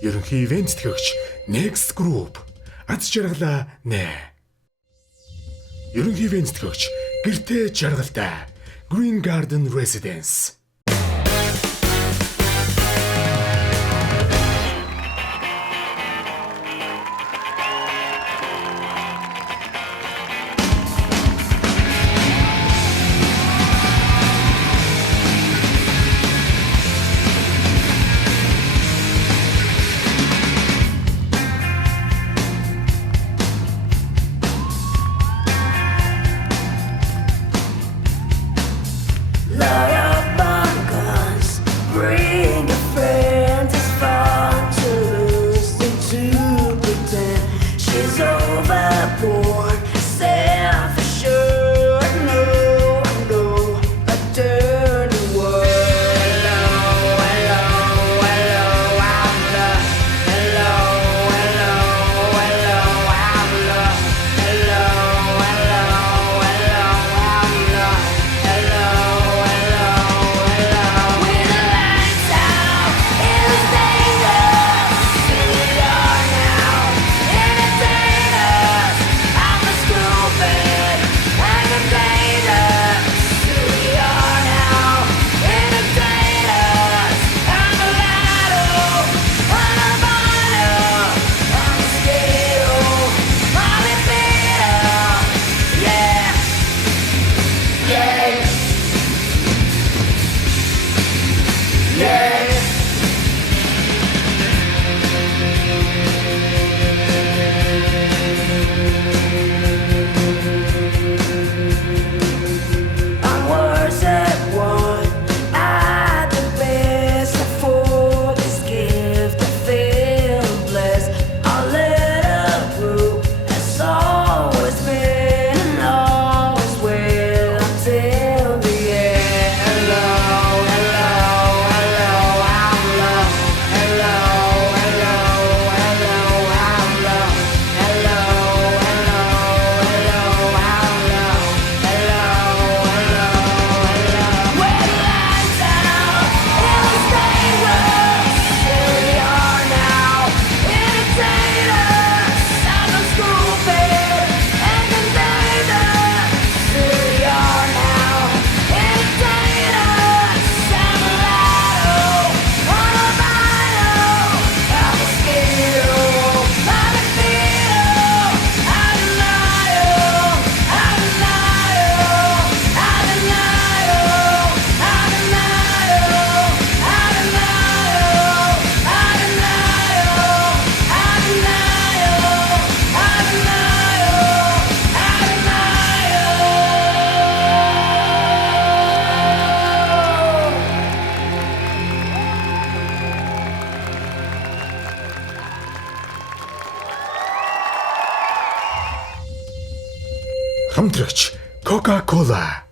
Ерөнхий ивент тэтгэгч Next Group, аз жаргалаа нэ. Ерөнхий ивент тэтгэгч гэртээ жаргалтай Green Garden Residence. Load up on guns, bring a friend. It's fun to lose and to pretend she's overboard. Self-assured, no, no, a dirty word. Hello, hello, hello, I'm love. Hello, hello, hello, I'm love. Hello, hello, hello, I'm love. Hello. With the lights out, it was dangerous. Here we are now, entertain us. I'm a stupid entertainer. Here we are now, entertain us. I'm a lotto, I'm a mono, I'm a scale, I'm a bitter. Yeah, yeah. Yeah. I'm worse at one, at the best. For this gift I feel blessed. Our little group has always been and always will until the end. Hello, hello, hello, I'm love. Hello, hello, hello, I'm love. Hello, hello, hello, I'm love. Hello, hello, hello. With the lights out, it was dangerous. Here we are now, entertainers. I'm a stupid entertainer. Here we are now, entertainers. I'm a lotto, I'm a mono, I'm a skill, I'm a theater. I'm a liar, I'm a liar, I'm a liar, I'm a liar, I'm a liar, I'm a liar, I'm a liar, I'm a Хамтрагч Coca-Cola.